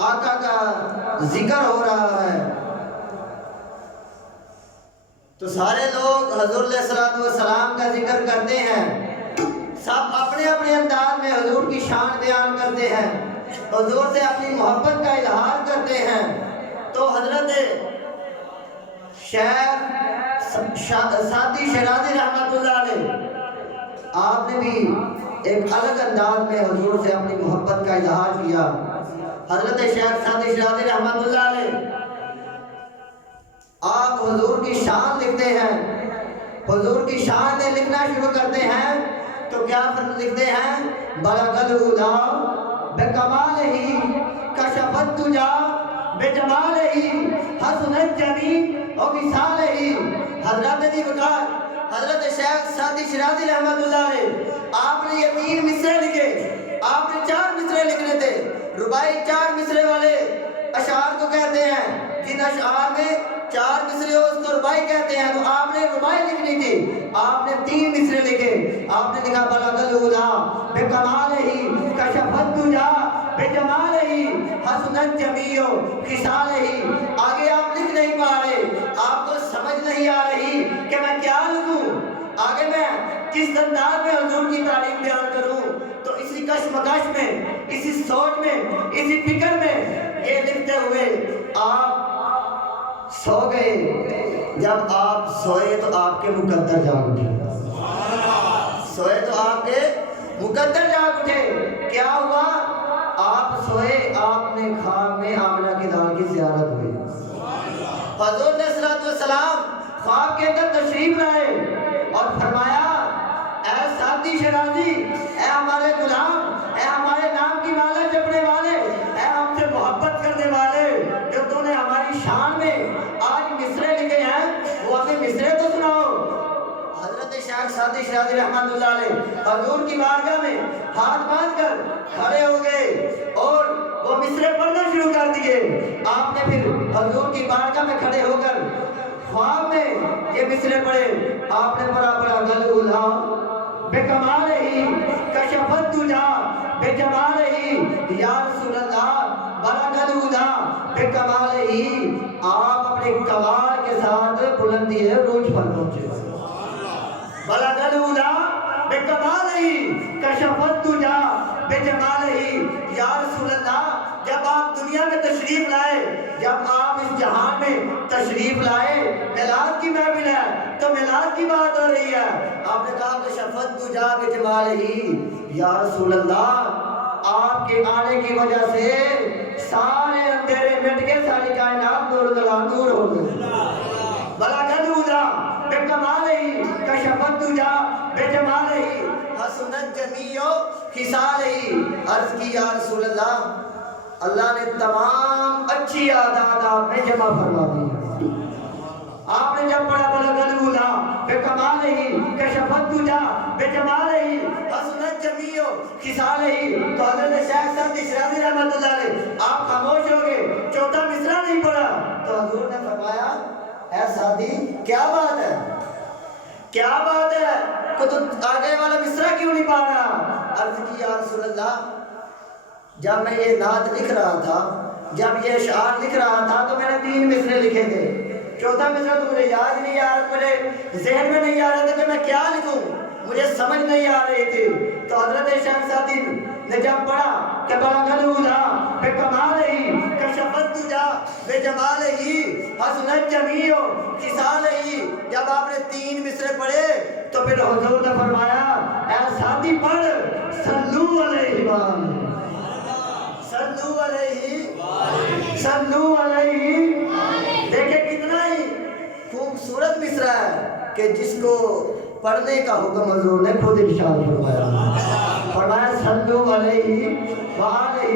آقا کا ذکر ہو رہا ہے تو سارے لوگ حضور علیہ السلام کا ذکر کرتے ہیں، سب اپنے اپنے انداز میں حضور کی شان بیان کرتے ہیں، حضور سے اپنی محبت کا اظہار کرتے ہیں۔ تو حضرت شیخ سعدی شیرازی رحمۃ اللہ علیہ آپ نے بھی ایک الگ انداز میں حضور سے اپنی محبت کا اظہار کیا۔ حضرت شیخ سعدی شیرازی رحمۃ اللہ علیہ آپ حضور کی شان لکھتے ہیں، حضور کی شان میں لکھنا شروع کرتے ہیں تو کیا لکھتے ہیں؟ بلغ العلا بکمالہ کشف الدجا بجمالہ حسن الجمیع ووصالہ۔ حضرت دی وقار حضرت شیخ سعدی شیرازی رحمۃ اللہ علیہ آپ نے یہ 3 مصرے لکھے، آپ نے 4 مصرے لکھنے تھے۔ رباعی 4 مصرے والے اشعار کو کہتے ہیں، جن اشعار میں 4 مصرے ہو اس کو رباعی کہتے ہیں۔ تو آپ نے رباعی لکھنی تھی، آپ نے 3 مصرے لکھے۔ آپ نے لکھا بلغ العلا بکمالہ کشف الدجا بجمالہ حسن الجمیع خصالہ۔ آگے آپ لکھ نہیں پا رہے، آپ کو سمجھ نہیں آ رہی کہ میں کیا لکھوں، آگے میں کس انداز میں حضور کی تعریف بیان کروں۔ تو اسی کشمکش میں، اسی سوچ میں، اسی فکر میں یہ لکھتے ہوئے آپ سو گئے۔ جب آپ سوئے تو آپ کے مقدر جاگ اٹھے، سوئے تو آپ کے مقدر جاگ اٹھے۔ کیا ہوا؟ آپ سوئے، آپ نے خواب میں آمنہ کی دال کی زیارت ہوئی۔ حضور علیہ السلام خواب کے اندر تشریف لائے اور فرمایا، اے سعدی شیرازی، اے ہمارے غلام، اے ہمارے نام کی مالا جپنے والے، اے ہم سے محبت کرنے والے، جو تو نے ہماری شان میں آج مصرے لکھے ہیں وہ ہمیں مصرے تو سناؤ۔ حضرت شیخ سعدی شیرازی رحمۃ اللہ علیہ حضور کی بارگاہ میں ہاتھ باندھ کر کھڑے ہو گئے اور وہ مصرے پڑھنا شروع کر دیے۔ آپ نے پھر حضور کی بارگاہ میں کھڑے ہو کر خواب میں یہ مصرے پڑھے۔ آپ نے پڑھا بلغ العلا بکمالہ کشف الدجا بجمالہ یا رسول اللہ بلغ العلا بکمالہ۔ آپ اپنے کمال کے ساتھ بلندی عروج پر پہنچے۔ بلغ العلا بکمالہ کشف الدجا بجمالہ یا رسول اللہ۔ جب آپ دنیا میں تشریف لائے، جب آپ اس جہان میں تشریف لائے، میلاد کی محفل ہے تو میلاد کی بات ہو رہی ہے، آپ نے کہا کشف الدجا بجمالہ یا رسول اللہ۔ آپ کے آنے کی وجہ سے سارے اندھیرے مٹ کے ساری کائنات نور نور ہو گئی۔ بلغ العلا بکمالہ کشف الدجا بجمالہ حسن الجمیع خصالہ۔ عرض کی یا رسول اللہ، اللہ نے تمام اچھی عادات آپ میں جمع فرما دی۔ آپ نے جب پڑھا بلغ العلا بکمالہ کشف الدجا بجمالہ حسن الجمیع خصالہ، تو حضرت شیخ سعدی شیرازی رحمۃ اللہ علیہ آپ خاموش ہو گئے، چوتھا مصرع نہیں پڑھا۔ تو حضور نے فرمایا، اے سعدی کیا بات ہے، کیا بات ہے کہ تو آگے والا مصرع کیوں نہیں پا رہا؟ عرض کی یا رسول اللہ، جب میں یہ نعت لکھ رہا تھا، جب یہ اشعار لکھ رہا تھا تو میں نے 3 مصرے لکھے تھے، چوتھا مصرع تو مجھے یاد نہیں آ رہا، میرے ذہن میں نہیں آ رہا تھا کہ میں کیا لکھوں، مجھے سمجھ نہیں آ رہی تھی۔ تو حضرت شیخ سعدی نے جب پڑھا کہ بلغ العلا بکمالہ کشف الدجا بجمالہ حسن الجمیع خصالہ، جب آپ نے 3 مصرے پڑھے تو پھر حضور نے فرمایا، اے سعدی پڑھ صلو علیہ وآلہ، صلو علیہ، صلو علیہ۔ دیکھیں کتنا ہی خوبصورت مصرع ہے کہ جس کو پڑھنے کا حکم حضور نے خود ارشاد فرمایا، فرمایا صلو علیہ وآلہ۔